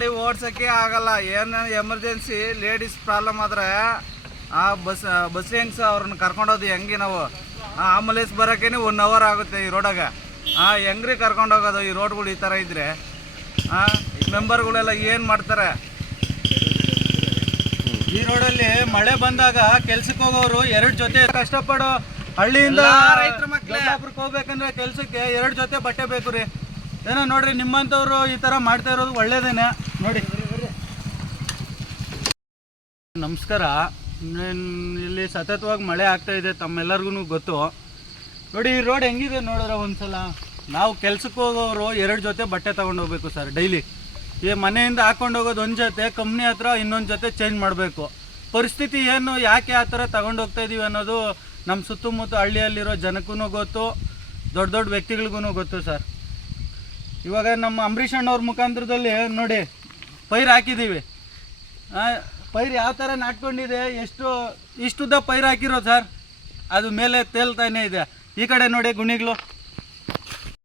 ಗಾಡಿ ಓಡ್ಸೋಕ್ಕೆ ಆಗಲ್ಲ. ಏನು ಎಮರ್ಜೆನ್ಸಿ ಲೇಡೀಸ್ ಪ್ರಾಬ್ಲಮ್ ಆದರೆ ಆ ಬಸ್ ಹೆಂಗ್ಸ ಅವ್ರನ್ನ ಕರ್ಕೊಂಡೋದು ಹೆಂಗೆ ನಾವು ಆಂಬುಲೆನ್ಸ್ ಬರೋಕ್ಕೇ 1 hour ಆಗುತ್ತೆ ಈ ರೋಡಾಗ. ಹೆಂಗ್ರಿ ಕರ್ಕೊಂಡೋಗೋದು ಈ ರೋಡ್ಗಳು ಈ ಥರ ಇದ್ದರೆ? ಮೆಂಬರ್ಗಳೆಲ್ಲ ಏನು ಮಾಡ್ತಾರೆ? ಈ ರೋಡಲ್ಲಿ ಮಳೆ ಬಂದಾಗ ಕೆಲ್ಸಕ್ಕೆ ಹೋಗೋರು 2 ಜೊತೆ ಕಷ್ಟಪಡೋ ಹಳ್ಳಿಯಿಂದ ರೈತರ ಮಕ್ಕಳು ಹೋಗ್ಬೇಕಂದ್ರೆ ಕೆಲ್ಸಕ್ಕೆ 2 ಜೊತೆ ಬಟ್ಟೆ ಬೇಕು ರೀ. ಏನೋ ನೋಡ್ರಿ, ನಿಮ್ಮಂಥವ್ರು ಈ ಥರ ಮಾಡ್ತಾ ಇರೋದು ಒಳ್ಳೇದೇನೆ ನೋಡಿ. ನಮಸ್ಕಾರ. ಇಲ್ಲಿ ಸತತವಾಗಿ ಮಳೆ ಆಗ್ತಾ ಇದೆ, ತಮ್ಮೆಲ್ಲರಿಗೂ ಗೊತ್ತು. ನೋಡಿ ಈ ರೋಡ್ ಹೆಂಗಿದೆ ನೋಡಿದ್ರೆ ಒಂದ್ಸಲ. ನಾವು ಕೆಲ್ಸಕ್ಕೆ ಹೋಗೋರು 2 ಜೊತೆ ಬಟ್ಟೆ ತೊಗೊಂಡು ಹೋಗ್ಬೇಕು ಸರ್ ಡೈಲಿ. ಈ ಮನೆಯಿಂದ ಹಾಕೊಂಡು ಹೋಗೋದು ಒಂದು ಜೊತೆ, ಕಂಪ್ನಿ ಹತ್ರ ಇನ್ನೊಂದು ಜೊತೆ ಚೇಂಜ್ ಮಾಡಬೇಕು. ಪರಿಸ್ಥಿತಿ ಏನು, ಯಾಕೆ ಆ ಥರ ತಗೊಂಡು ಹೋಗ್ತಾ ಇದೀವಿ ಅನ್ನೋದು ನಮ್ಮ ಸುತ್ತಮುತ್ತ ಹಳ್ಳಿಯಲ್ಲಿರೋ ಜನಕ್ಕೂ ಗೊತ್ತು, ದೊಡ್ಡ ದೊಡ್ಡ ವ್ಯಕ್ತಿಗಳಿಗೂ ಗೊತ್ತು ಸರ್. ಇವಾಗ ನಮ್ಮ ಅಂಬರೀಷ್ ಅಣ್ಣವ್ರ ಮುಖಾಂತರದಲ್ಲಿ ನೋಡಿ ಪೈರು ಹಾಕಿದ್ದೀವಿ. ಪೈರು ಯಾವ ಥರ ನಾಟ್ಕೊಂಡಿದೆ, ಇಷ್ಟುದ್ದ ಪೈರು ಹಾಕಿರೋ ಸರ್, ಅದು ಮೇಲೆ ತೇಲ್ತಾನೆ ಇದೆ. ಈ ಕಡೆ ನೋಡಿ ಗುಣಿಗಳು